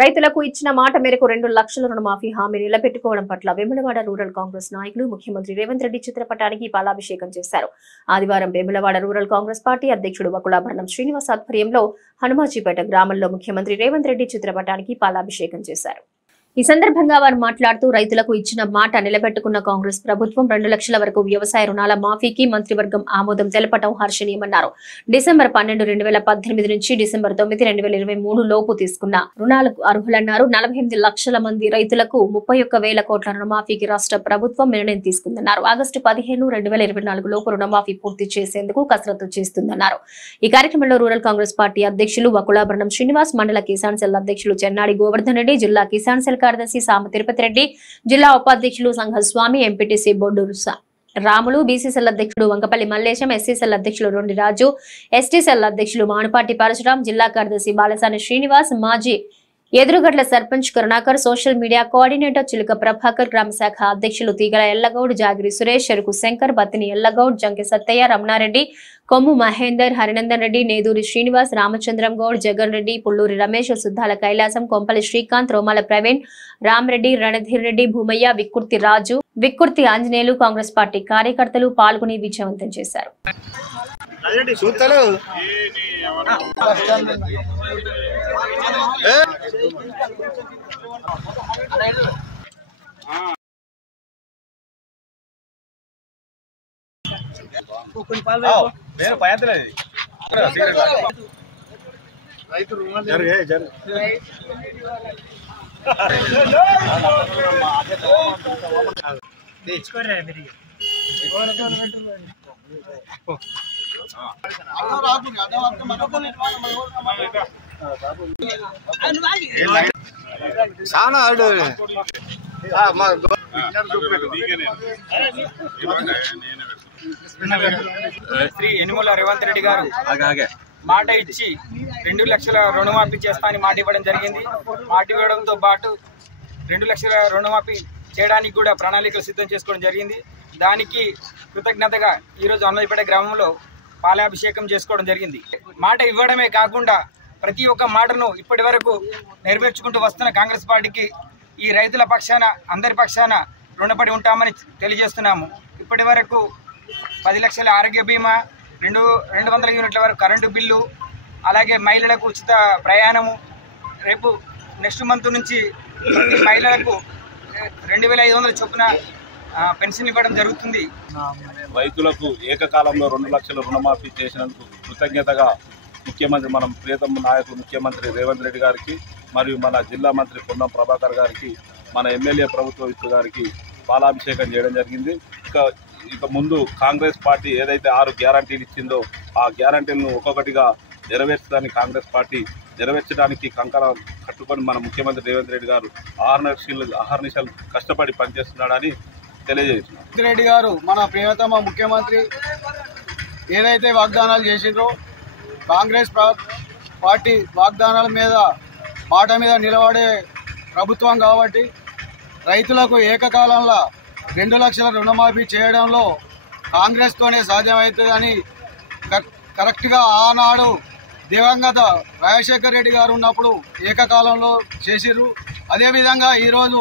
రైతులకు ఇచ్చిన మాట మేరకు 2 లక్షల రుణమాఫీ హామీ నిలబెట్టుకోవడం పట్ల వేములవాడ రూరల్ కాంగ్రెస్ నాయకులు ముఖ్యమంత్రి రేవంత్ రెడ్డి చిత్రపటానికి పాలాభిషేకం చేశారు. ఆదివారం వేములవాడ రూరల్ కాంగ్రెస్ పార్టీ అధ్యక్షుడు వకులాభరణం శ్రీనివాస్ ఆధ్వర్యంలో హనుమాజీపేట గ్రామంలో ముఖ్యమంత్రి రేవంత్ రెడ్డి చిత్రపటానికి పాలాభిషేకం చేశారు. ఈ సందర్భంగా వారు మాట్లాడుతూ రైతులకు ఇచ్చిన మాట నిలబెట్టుకున్న కాంగ్రెస్ ప్రభుత్వం 2 లక్షల వరకు వ్యవసాయ రుణాల మాఫీకి మంత్రివర్గం ఆమోదం తెలపడం హర్షణీయమన్నారు. డిసెంబర్ 12, 2018 నుంచి డిసెంబర్ 9, 2023 లోపు తీసుకున్న రుణాలకు అర్హులన్నారు. 48 లక్షల మంది రైతులకు 31,000 కోట్ల రుణమాఫీకి రాష్ట్ర ప్రభుత్వం నిర్ణయం తీసుకుందన్నారు. ఆగస్టు 15, 2024 లోపు రుణమాఫీ పూర్తి చేసేందుకు కసరత్తు చేస్తుందన్నారు. ఈ కార్యక్రమంలో రూరల్ కాంగ్రెస్ పార్టీ అధ్యక్షులు వకులాభరణం శ్రీనివాస్, మండల కిసాన్ సెల్ అధ్యక్షులు చెన్నాడి గోవర్ధన్ రెడ్డి, జిల్లా కిసాన్ సెల్ కార్యదర్శి సామ తిరుపతి రెడ్డి, జిల్లా ఉపాధ్యక్షులు సంఘస్వామి, ఎంపీటీసీ బొడ్డూరు రాములు, బీసీసీఎల్ అధ్యక్షుడు వంకపల్లి మల్లేశం, ఎస్సీసీఎల్ అధ్యక్షులు రొండి రాజు, ఎస్టీసీఎల్ అధ్యక్షులు మానుపాటి పరశురాం, జిల్లా కార్యదర్శి బాలసాని శ్రీనివాస్, మాజీ Edurugadla sarpanch Karunakar, social media coordinator Chiluka Prabhakar, గ్రామ శాఖ అధ్యక్షులు తీగల ఎల్లగౌడ్, జాగిరి సురేష్, చెరుకు శంకర్, బత్తిని ఎల్లగౌడ్, జంకె సత్తయ్య, రమణారెడ్డి, కొమ్ము మహేందర్, హరినందన్ రెడ్డి, నేదూరి శ్రీనివాస్, రామచంద్రం గౌడ్, జగన్ రెడ్డి, పుల్లూరి రమేష్, సుద్దాల కైలాసం, కొంపల్లి శ్రీకాంత్, రోమాల ప్రవీణ్, రామరెడ్డి, రణధీర్ రెడ్డి, భూమయ్య, విక్కుర్తి రాజు, విక్కుర్తి ఆంజనేయులు, కాంగ్రెస్ పార్టీ కార్యకర్తలు పాల్గొని విజయవంతం చేశారు. శ్రీ యనుమల రేవంత్ రెడ్డి గారు మాట ఇచ్చి 2 లక్షల రుణమాఫీ చేస్తా అని మాట ఇవ్వడం జరిగింది. మాట ఇవ్వడంతో పాటు 2 లక్షల రుణమాఫీ చేయడానికి కూడా ప్రణాళికలు సిద్ధం చేసుకోవడం జరిగింది. దానికి కృతజ్ఞతగా ఈరోజు హనుమాజీపేట గ్రామంలో పాలాభిషేకం చేసుకోవడం జరిగింది. మాట ఇవ్వడమే కాకుండా ప్రతి ఒక్క మాటను ఇప్పటి వరకు నెరవేర్చుకుంటూ వస్తున్న కాంగ్రెస్ పార్టీకి ఈ రైతుల పక్షాన అందరి పక్షాన రుణపడి ఉంటామని తెలియజేస్తున్నాము. ఇప్పటి వరకు 10 లక్షల ఆరోగ్య బీమా, 200 యూనిట్ల వరకు కరెంటు బిల్లు, అలాగే మహిళలకు ఉచిత ప్రయాణము, రేపు నెక్స్ట్ మంత్ నుంచి మహిళలకు 2,500 చొప్పున పెన్షన్ ఇవ్వడం జరుగుతుంది. రైతులకు ఏకకాలంలో 2 లక్షల రుణమాఫీ చేసినందుకు కృతజ్ఞతగా ముఖ్యమంత్రి మన ప్రియతమ నాయకులు ముఖ్యమంత్రి రేవంత్ రెడ్డి గారికి మరియు మన జిల్లా మంత్రి పొన్నం ప్రభాకర్ గారికి, మన ఎమ్మెల్యే ప్రభుత్వ విప్ గారికి పాలాభిషేకం చేయడం జరిగింది. ఇక ముందు కాంగ్రెస్ పార్టీ ఏదైతే 6 గ్యారంటీలు ఇచ్చిందో ఆ గ్యారంటీలను ఒక్కొక్కటిగా నెరవేర్చడానికి కాంగ్రెస్ పార్టీ నెరవేర్చడానికి కంకణం కట్టుకొని మన ముఖ్యమంత్రి రేవంత్ రెడ్డి గారు అహర్నిశలు కష్టపడి పనిచేస్తున్నాడని తెలియజేస్తున్నారు. రెడ్డి గారు మన ప్రియతమ ముఖ్యమంత్రి ఏదైతే వాగ్దానాలు చేసిండ్రో కాంగ్రెస్ పార్టీ వాగ్దానాల మీద మాట మీద నిలబడే ప్రభుత్వం కాబట్టి రైతులకు ఏకకాలంలో 2 లక్షల రుణమాఫీ చేయడంలో కాంగ్రెస్తోనే సాధ్యమవుతుందని కరెక్ట్గా ఆనాడు దివంగత రాజశేఖర్ రెడ్డి గారు ఉన్నప్పుడు ఏకకాలంలో చేసిర్రు. అదేవిధంగా ఈరోజు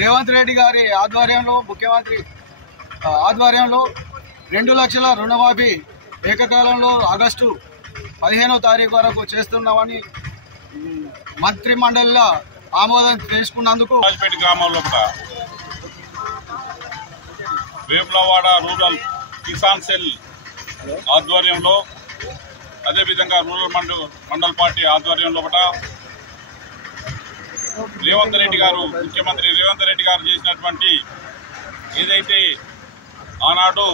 రేవంత్ రెడ్డి గారి ఆధ్వర్యంలో ముఖ్యమంత్రి ఆధ్వర్యంలో 2 లక్షల రుణమాఫీ ఏకకాలంలో ఆగస్టు 15వ తారీఖు వరకు చేస్తున్నామని మంత్రి మండలిలో ఆమోదం చేసుకున్నందుకు గ్రామంలో వేములవాడ రూరల్ కిసాన్ సెల్ ఆధ్వర్యంలో, అదేవిధంగా రూరల్ మండల్ పార్టీ ఆధ్వర్యంలో రేవంత్ రెడ్డి గారు ముఖ్యమంత్రి రేవంత్ రెడ్డి గారు చేసినటువంటి ఏదైతే ఆనాడు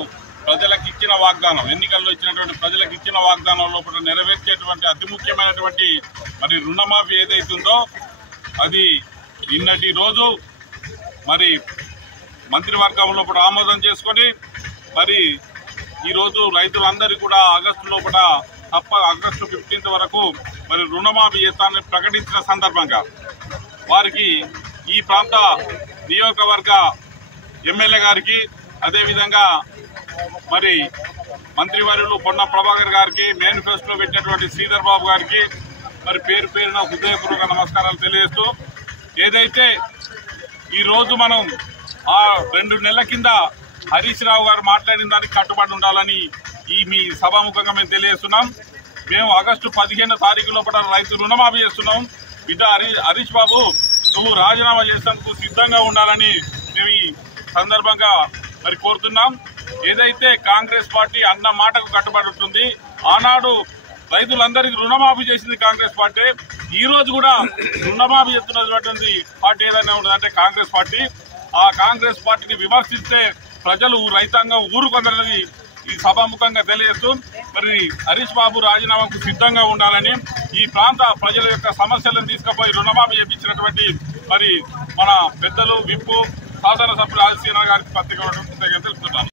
ప్రజలకు ఇచ్చిన వాగ్దానం, ఎన్నికల్లో ఇచ్చినటువంటి ప్రజలకు ఇచ్చిన వాగ్దానం లోపల నెరవేర్చేటువంటి అతి ముఖ్యమైనటువంటి మరి రుణమాఫీ ఏదైతుందో అది నిన్నటి రోజు మరి మంత్రివర్గం లోపల ఆమోదం చేసుకొని మరి ఈరోజు రైతులందరూ కూడా ఆగస్టు లోపల ఆగస్టు 15th వరకు మరి రుణమాఫీ చేస్తానని ప్రకటించిన సందర్భంగా వారికి ఈ ప్రాంత నియోజకవర్గ ఎమ్మెల్యే గారికి, అదేవిధంగా మరి మంత్రివర్యులు పొన్నం ప్రభాకర్ గారికి, మేనిఫెస్టోలో పెట్టినటువంటి శ్రీధర్ బాబు గారికి, మరి పేరు పేరున హృదయపూర్వక నమస్కారాలు తెలియజేస్తూ ఏదైతే ఈరోజు మనం ఆ 2 నెలల కింద హరీష్ రావు గారు మాట్లాడిన దానికి కట్టుబడి ఉండాలని మీ సభాముఖంగా మేము తెలియజేస్తున్నాం. మేము ఆగస్టు 15వ తారీఖు లోపల రైతు రుణమాఫీ చేస్తున్నాం. బిడ్డ హరీష్ బాబు నువ్వు రాజీనామా చేసేందుకు సిద్ధంగా ఉండాలని మేము ఈ సందర్భంగా మరి కోరుతున్నాం. ఏదైతే కాంగ్రెస్ పార్టీ అన్న మాటకు కట్టుబడి ఉంటుంది, ఆనాడు రైతులందరికీ రుణమాఫీ చేసింది కాంగ్రెస్ పార్టీ. ఈ రోజు కూడా రుణమాఫీ చేస్తున్నటువంటి పార్టీ ఏదైనా ఉన్నదంటే కాంగ్రెస్ పార్టీ. ఆ కాంగ్రెస్ పార్టీని విమర్శిస్తే ప్రజలు రైతాంగం ఊరుకొందరని ఈ సభాముఖంగా తెలియజేస్తూ మరి హరీష్ బాబు రాజీనామాకు సిద్ధంగా ఉండాలని ఈ ప్రాంత ప్రజల యొక్క సమస్యలను తీసుకుపోయి రుణమాఫీ చేయించినటువంటి మరి మన పెద్దలు విప్పు శాసనసభ్యులు ఆదిశీన గారికి ప్రత్యేకంగా తెలుపుతున్నాను.